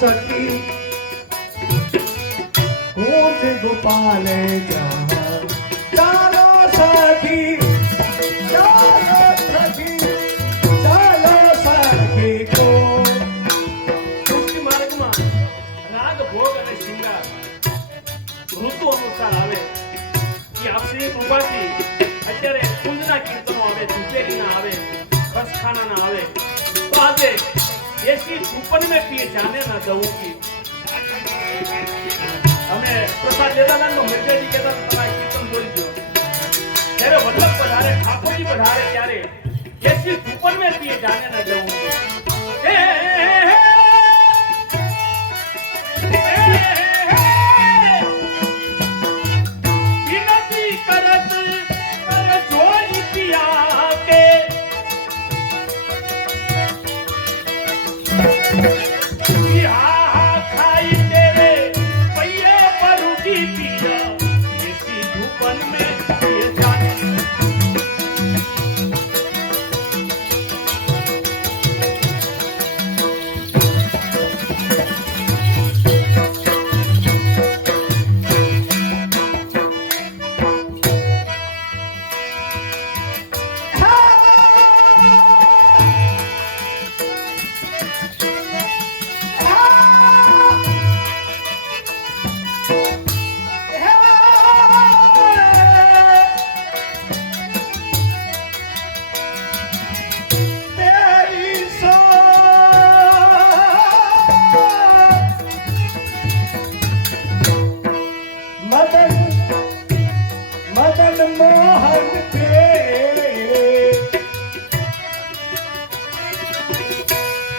सखी कूद गोपाल जहाँ चालो सखी चालो सखी चालो सखी को સૃષ્ટિ માર્ગમાં રાગ ભોગ અને શૃંગાર ઋતુ અનુસાર આવે એ આપણી કૃપાથી અત્યારે કુંજના કીર્તનો આવે ઝુંપેરીના આવે ખસખાનાના આવે તો આજે એસી 56 में पिए जाने ना दऊं की અમે પ્રસાદ લેતા નો મરજાજી કહેતા તમારે કીર્તન બોલી દો ત્યારે વલ્લભ પધારે ઠાકોરજી પધારે ત્યારે એસી 56 में पिए जाने ना दऊं की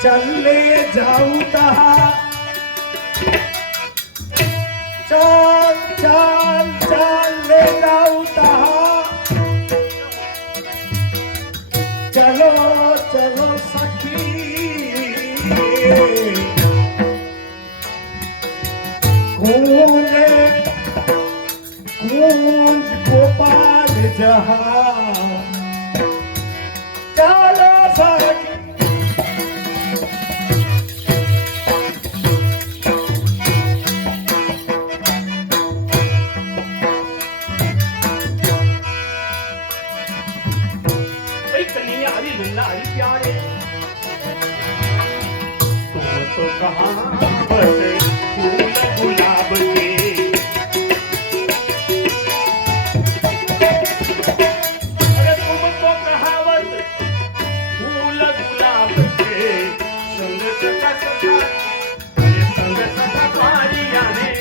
चले जाऊं तहा चाल चाल चाल ले जाऊं तहा चलो चलो सखी कूंज कूंज गोपाल जहाँ चलो सखी तो कहाँ बसे फूल गुलाब के अरे तुम तो कहावत फूल गुलाब के संग सखा सखा अरे संग सखा पारिया ने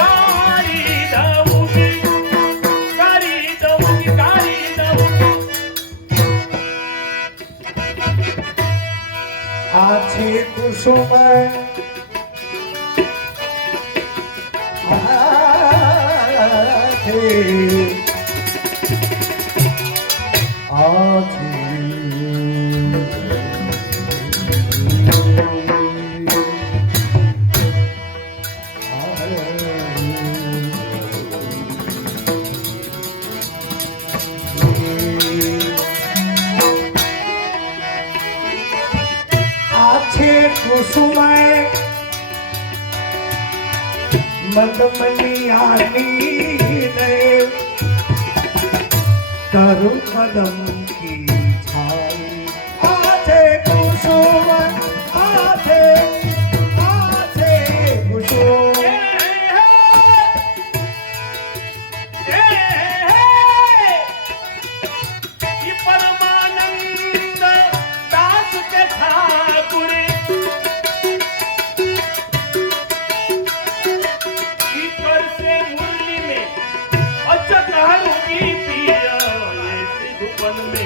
कारी दऊंगी कारी दऊंगी कारी दऊंगी आछे कुसुम आछे आछे कुसुमय मदमनियानी ने तरु कदम की छाई आछे कुसुम आछे आछे कुसुम मन में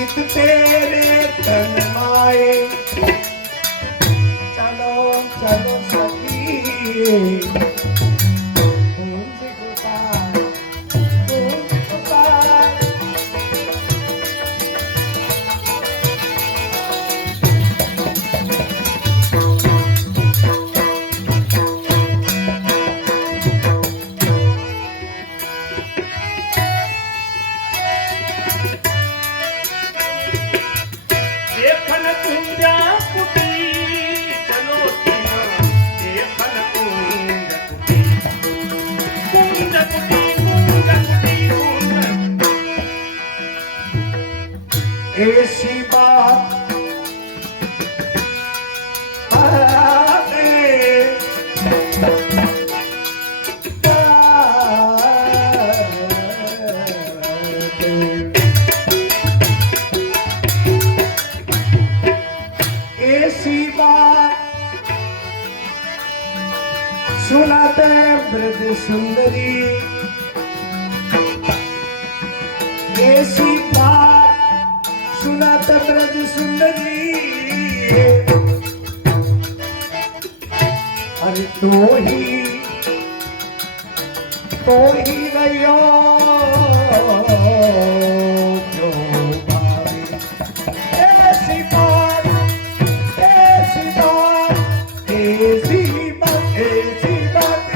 चित तेरे तन माए चलो चलो सखी कुंज गोपाल कुंज गोपाल देखन कुंजा कुटी चलो तीना देखन कुंज कुटी कुंज कुटी कुंज कुटी कुंज ऐसी बात ऐसी बात सुनाते ब्रज सुंदरी ऐसी बात सुनाते ब्रज सुंदरी अरे तो ही रहियो जो भावे ऐसी बात ऐसी बात ऐसी बात ऐसी बात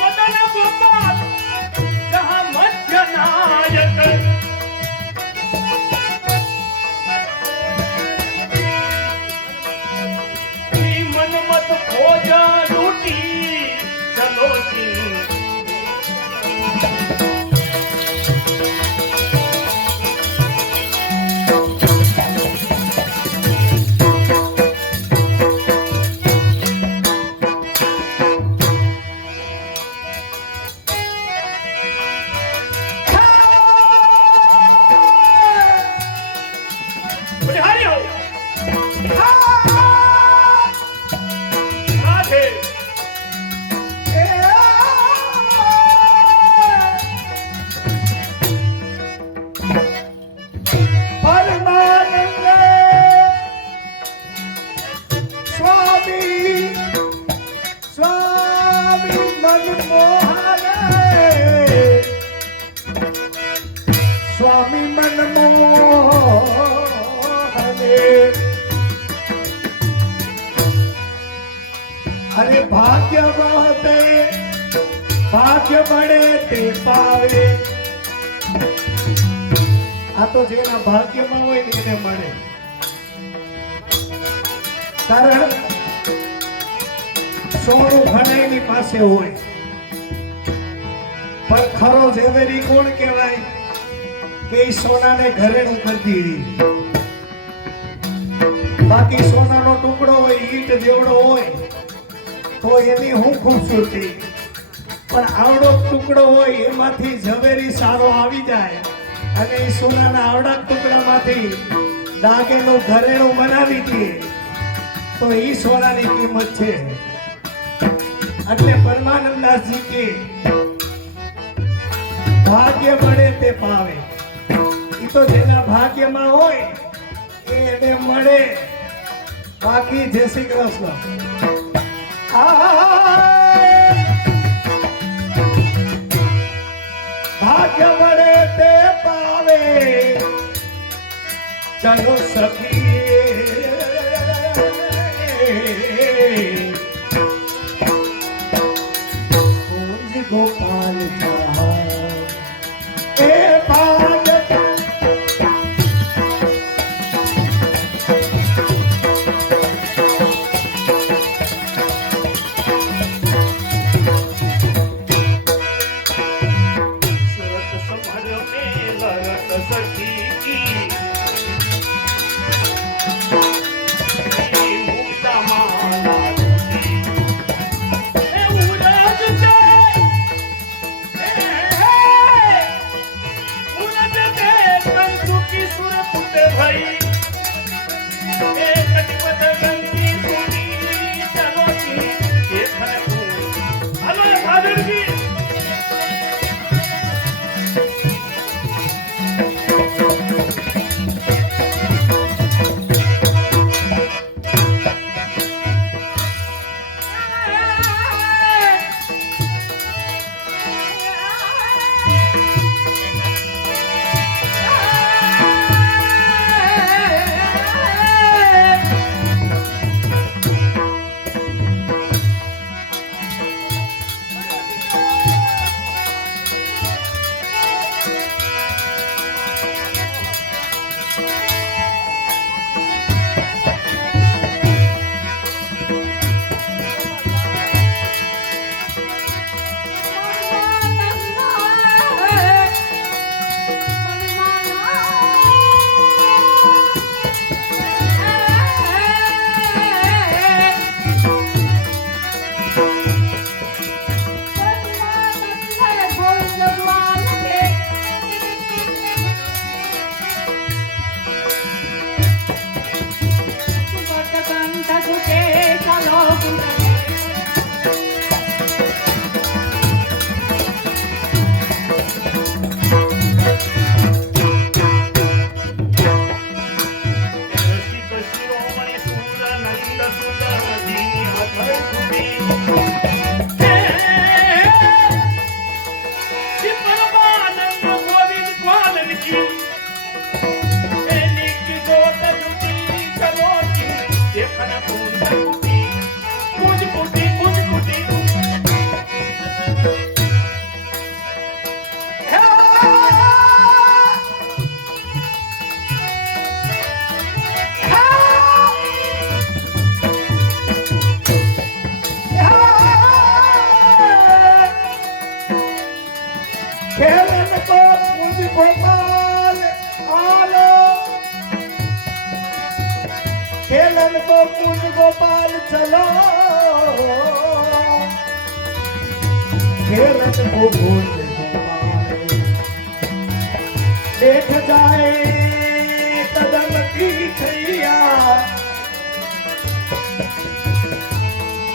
मदन गोपाल जहाँ मध्य नायक मनमत खोजा लूटी चलो जी बलिहारी हो राधे परमानंद स्वामी स्वामी मनमोहन स्वामी मनमोहन अरे भाग्य बहुते भाग्य बड़े ते पावे આ તો જેના ભાગ્યમાં હોય ને એને મળે કારણ સોનું ઘણાની પાસે હોય પણ ખરો ઝવેરી કોણ કહેવાય કે ઈ સોનાને ઘરેણું કરતી બાકી સોનાનો ટુકડો હોય ઈટ જેવડો હોય તો એની હું ખૂબસૂરતી પણ આવડો ટુકડો હોય એમાંથી ઝવેરી સારો આવી જાય અને એ સોનાના આવડા ટુકડામાંથી દાગેનું ઘરેણું બનાવી દે તો એ સોનાની કિંમત છે એટલે પરમાનંદાસજી કે ભાગ્ય મળે તે પાવે એ તો જેના ભાગ્યમાં હોય એ એને મળે બાકી જય શ્રી કૃષ્ણ ભાગ્ય મળે તે પાવે ચલો સખી કુંજ ગોપાલ એ ભાગ્ય गोपाल आलो खेलन को कुंज गोपाल चलो खेलन को कुंज गोपाल देख जाए कदम की छैया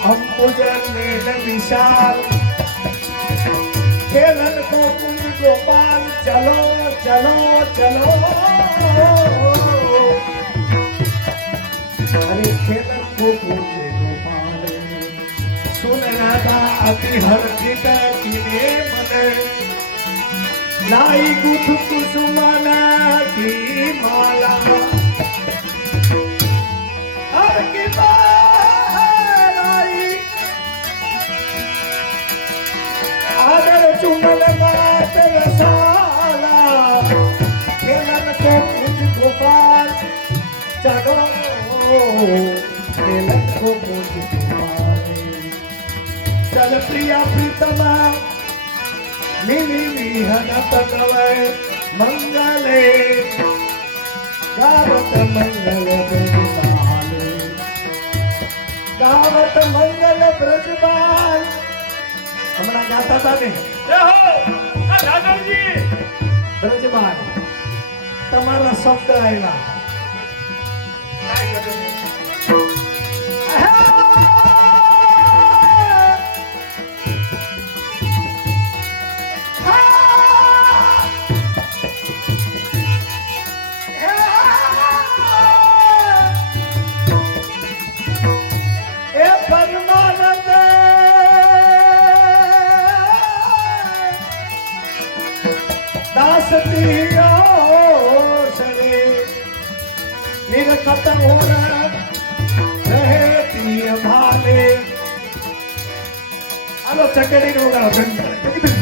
हम पूजन में विशाल खेलन को कुंज गोपाल चलो चलो चलो अरे खेलन को कुंज गोपाल सुन राधा अति हर्षित किने मन लाई गुथ कुसुमन की माला हर की आदर चुनल बात रसाला खेलन को कुंज गोपाल चलो खेलन को कुंज गोपाल चल प्रिया प्रीतमा मिली विहनत कवय मंगले गावत मंगल ब्रजबाल गावत मंगल ब्रजबाल हमारा गाता था ने દાદરજી બ્રજબાન તમારા શબ્દ આવ્યા એ પરમાનંદ दासतिया सरे निरकत और रहती भाले आलो चकड़ी होगा